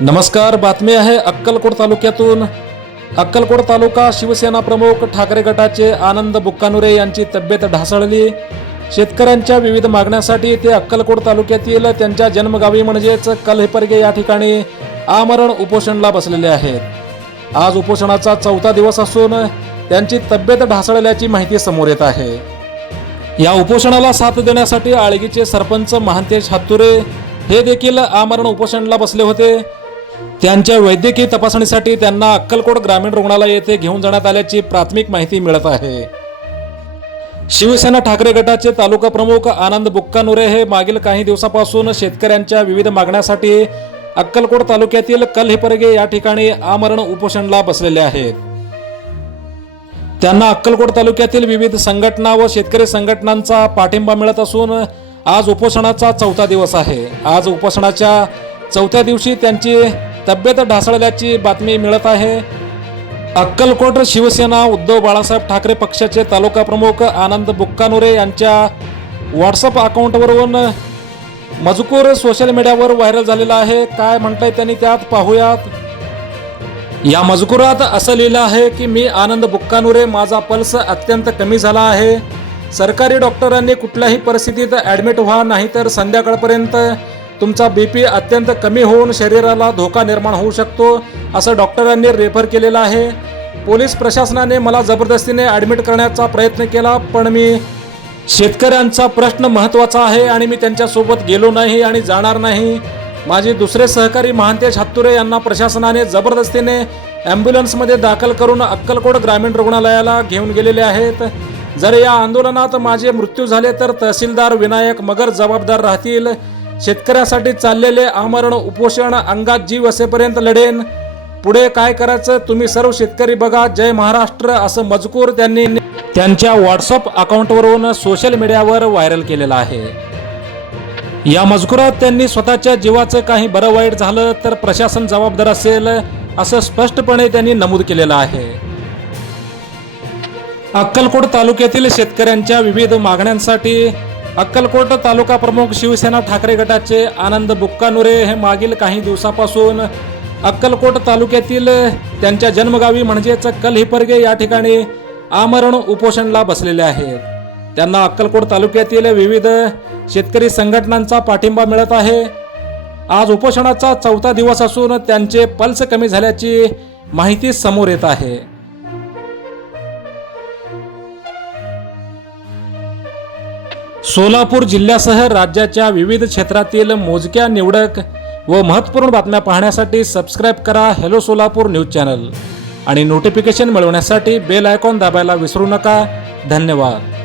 नमस्कार बातमी आहे अक्कलकोट तालुक्यातून. अक्कलकोट तालुका शिवसेना प्रमुख ठाकरे गटाचे आनंद बुक्कानुरे यांची तब्येत ढासळली. शेतकऱ्यांच्या विविध मागण्यासाठी ते अक्कलकोट तालुक्यातील त्यांच्या जन्मगावी म्हणजेच कल्हेपर्गे या ठिकाणी आमरण उपोषणला बसलेले आहेत. आज उपोषणाचा चौथा दिवस असून त्यांची तब्येत ढासळल्याची माहिती समोर येत आहे. या उपोषणाला साथ देण्यासाठी आळगीचे सरपंच महांतेश हत्तुरे हे देखील आमरण उपोषणाला बसले होते. त्यांच्या वैद्यकीय तपासणीसाठी त्यांना अक्कलकोट ग्रामीण रुग्णालय येथे घेऊन जाण्यात आल्याची प्राथमिक माहिती मिळत आहे. शिवसेना ठाकरे गटाचे तालुका प्रमुख आनंद बुक्कानुरे हे मागील काही दिवसापासून शेतकऱ्यांच्या विविध मागण्यासाठी अक्कलकोट तालुक्यातील कल्हेपरगे या ठिकाणी आमरण उपोषणाला बसलेले आहेत. त्यांना अक्कलकोट तालुक्यातील विविध संघटना व शेतकरी संघटनांचा पाठिंबा मिळत असून आज उपोषणाचा चौथा दिवस आहे. आज उपोषणाच्या चौथ्या दिवशी त्यांची तब्येत ढासळल्याची बातमी मिळत आहे. अक्कलकोट शिवसेना उद्धव बाळासाहेब ठाकरे पक्षाचे तालुका प्रमुख आनंद बुक्कानुरे यांच्या व्हॉट्सअप अकाउंटवरून मजकूर सोशल मीडियावर व्हायरल झालेला आहे. काय म्हणताय त्यांनी त्यात? पाहूयात. या मजकुरात असं लिहिलं आहे की मी आनंद बुक्कानुरे माझा पल्स अत्यंत कमी झाला आहे. सरकारी डॉक्टरांनी कुठल्याही परिस्थितीत ॲडमिट व्हा नाही तर संध्याकाळपर्यंत तुमचा बी पी अत्यंत कमी होऊन शरीराला धोका निर्माण होऊ शकतो असं डॉक्टरांनी रेफर केलेलं आहे. पोलीस प्रशासनाने मला जबरदस्तीने ॲडमिट करण्याचा प्रयत्न केला पण मी शेतकऱ्यांचा प्रश्न महत्त्वाचा आहे आणि मी त्यांच्यासोबत गेलो नाही आणि जाणार नाही. माझे दुसरे सहकारी महांतेश हत्तुरे यांना प्रशासनाने जबरदस्तीने ॲम्ब्युलन्समध्ये दाखल करून अक्कलकोट ग्रामीण रुग्णालयाला घेऊन गेलेले आहेत. जर या आंदोलनात माझे मृत्यू झाले तर तहसीलदार विनायक मगर जबाबदार राहतील. शेतकऱ्यासाठी चाललेले आमरण उपोषण अंगात जीव असेपर्यंत लढेन. पुढे काय करायचं तुम्ही सर्व शेतकरी बघा. जय महाराष्ट्र असं मजकूर त्यांनी त्यांच्या व्हॉट्सअप अकाउंटवरून सोशल मीडियावर व्हायरल केलेला आहे. या मजकुरात त्यांनी स्वतःच्या जीवाचं काही बरं वाईट झालं तर प्रशासन जबाबदार असेल असं स्पष्टपणे त्यांनी नमूद केलेलं आहे. अक्कलकोट तालुक्यातील शेतकऱ्यांच्या विविध मागण्यांसाठी अक्कलकोट तालुका प्रमुख शिवसेना ठाकरे गटाचे आनंद बुक्कानुरे हे मागील काही दिवसापासून अक्कलकोट तालुक्यातील त्यांच्या जन्मगावी म्हणजेच कलहिपर्गे या ठिकाणी आमरण उपोषणला बसलेले आहेत. त्यांना अक्कलकोट तालुक्यातील विविध शेतकरी संघटनांचा पाठिंबा मिळत आहे. आज उपोषणाचा चौथा दिवस असून त्यांचे पल्स कमी झाल्याची माहिती समोर येत आहे. सोलापूर जिल्ह्यासह राज्याच्या विविध क्षेत्रातील मोजक्या निवडक व महत्त्वपूर्ण बातम्या पाहण्यासाठी सबस्क्राईब करा हॅलो सोलापूर न्यूज चॅनल आणि नोटिफिकेशन मिळवण्यासाठी बेल आयकॉन दाबायला विसरू नका. धन्यवाद.